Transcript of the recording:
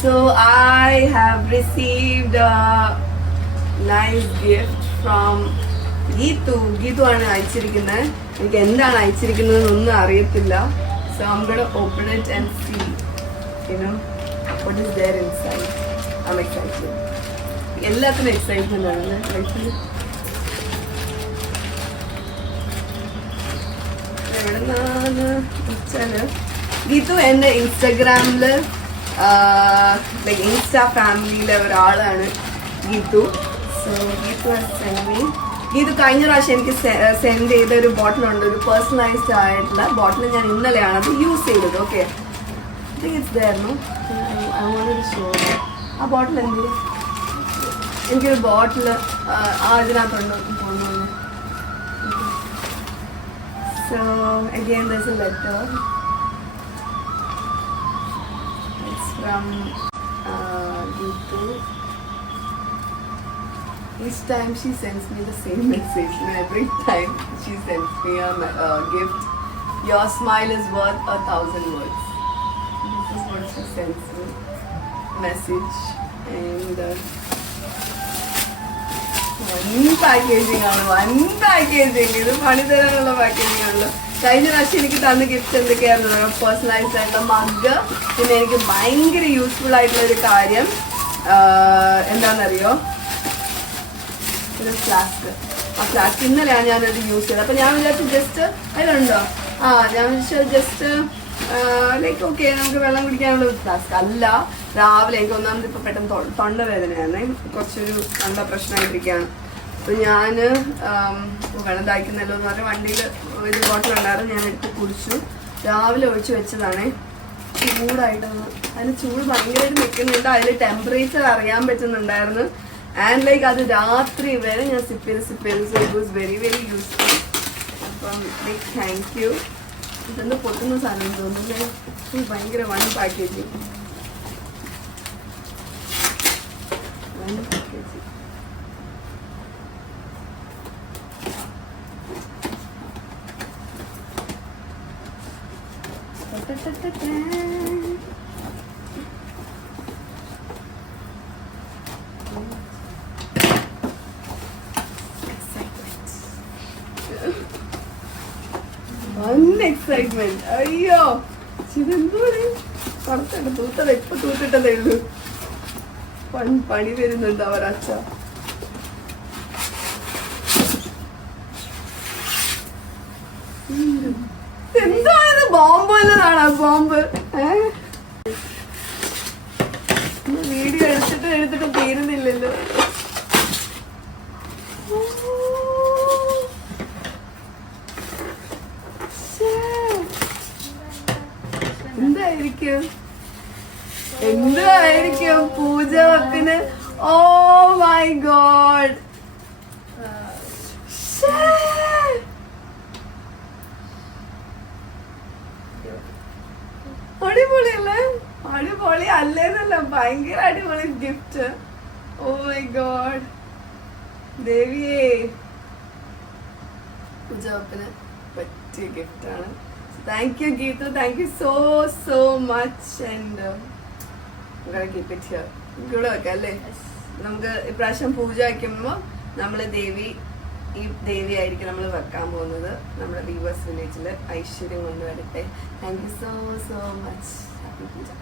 So I have received a nice gift from Geetu. Geetu ആണ് അയച്ചിരിക്കുന്നത്. എനിക്ക് എന്താണ് അയച്ചിരിക്കുന്നതെന്നൊന്നും അറിയത്തില്ല. So I'm gonna open it and see, you know, what is there inside. I'm excited. എല്ലാത്തിനും excitement ആണ്. എവിടെന്നാന്ന് വെച്ചാല് ഗീതു എന്റെ ഇൻസ്റ്റഗ്രാമില് ലൈക്ക് ഇൻസ്റ്റാ ഫാമിലിയിലെ ഒരാളാണ് Geethu. So Geethu send me. Geethu കഴിഞ്ഞ പ്രാവശ്യം എനിക്ക് സെൻഡ് ചെയ്ത ഒരു ബോട്ടിലുണ്ട്, ഒരു പേഴ്സണലൈസ്ഡ് ആയിട്ടുള്ള ബോട്ടിൽ. ഞാൻ ഇന്നലെയാണ് അത് യൂസ് ചെയ്തത്. ഓക്കെ, ഇതായിരുന്നു. ആ ബോട്ടിൽ എന്ത് എനിക്കൊരു ബോട്ടില് ഇതിനകത്തുണ്ട് തോന്നുന്നു. So again there's a letter. It's from Geetu. Each time she sends me the same message, and every time she sends me a gift. Your smile is worth 1,000 words. This is what she sends me. Message and packaging ആണ്, വൻ packaging. ഇത് പണി തരാനുള്ള packaging ആണല്ലോ. കഴിഞ്ഞ പ്രാവശ്യം എനിക്ക് തന്ന ഗിഫ്റ്റ് എന്തൊക്കെയായിരുന്നു? പേഴ്സണലൈസ്ഡ് ആയിട്ടുള്ള മഗ്. പിന്നെ എനിക്ക് ഭയങ്കര യൂസ്ഫുൾ ആയിട്ടുള്ള ഒരു കാര്യം എന്താണെന്നറിയോ? ഒരു ഫ്ലാസ്ക്. ആ ഫ്ലാസ്ക് ഇന്നലെയാണ് ഞാനത് യൂസ് ചെയ്തത്. അപ്പം ഞാൻ വിചാരിച്ചു ജസ്റ്റ് അതിലുണ്ടോ ഞാൻ വിചാരിച്ചു ജസ്റ്റ് ലൈക്ക് ഓക്കെ നമുക്ക് വെള്ളം കുടിക്കാനുള്ള ഒരു ഫ്ലാസ്ക് അല്ല. രാവിലെ എനിക്ക് ഒന്നാമത് ഇപ്പം പെട്ടെന്ന് തൊണ്ടവേദനയാണ്, കുറച്ചൊരു തൊണ്ട പ്രശ്നമായിട്ടിരിക്കുകയാണ്. അപ്പം ഞാൻ വെള്ളം ദാഹിക്കുന്നല്ലോ എന്ന് പറഞ്ഞാൽ വണ്ടിയിൽ ഒരു ബോട്ടിൽ ഉണ്ടായിരുന്നു, ഞാൻ എടുത്ത് കുടിച്ചു. രാവിലെ ഒഴിച്ച് വെച്ചതാണേ. ചൂടായിട്ടൊന്ന് അതിന് ചൂട് ഭയങ്കരമായിട്ട് നിൽക്കുന്നുണ്ട്. അതിൽ ടെമ്പറേച്ചർ അറിയാൻ പറ്റുന്നുണ്ടായിരുന്നു. ആൻഡ് ലൈക്ക് അത് രാത്രി വരെ ഞാൻ സിപ്പ് ചെയ്ത് so it was very very useful. അപ്പം ലൈക്ക് താങ്ക് യു. ഇതെന്ത് പൊട്ടുന്ന സാധനം തോന്നുന്നു. ഭയങ്കര വൺ പാക്കേജിങ്. എക്സൈറ്റ്മെന്റ്. അയ്യോ ഇതെന്തോ പുറത്തെടുത്ത് തൂത്തത് ഇപ്പൊ തൂത്തിട്ടതേ ഉള്ളൂ. പണി വരുന്നുണ്ട് അവരച്ഛ. എന്താണിത്? ബോംബ് വല്ലതാണോ? ബോംബ് വീഡിയോ എടുത്തിട്ട് തീരുന്നില്ലല്ലോ. എന്തായിരിക്കും പൂജ വെപ്പിന്? ഓ മൈ ഗോഡ്, അടിപൊളിയല്ലേ? അടിപൊളി അല്ലേന്നല്ല, ഭയങ്കര അടിപൊളി ഗിഫ്റ്റ്. ഓ മൈ ഗോഡ്, ദേവിയേ പൂജ വെപ്പിന് പറ്റിയ ഗിഫ്റ്റാണ്. Thank you Geetu, thank you so much and I'm gonna keep it here. ഇവിടെ വെക്കാം അല്ലേ? നമുക്ക് ഇപ്രാവശ്യം പൂജ വയ്ക്കുമ്പോൾ നമ്മൾ ഈ ദേവി ആയിരിക്കും നമ്മൾ വെക്കാൻ പോകുന്നത്. നമ്മുടെ വീവേഴ്സ് വില്ലേജിൽ ഐശ്വര്യം കൊണ്ടുവരട്ടെ. Thank you so much. Happy puja.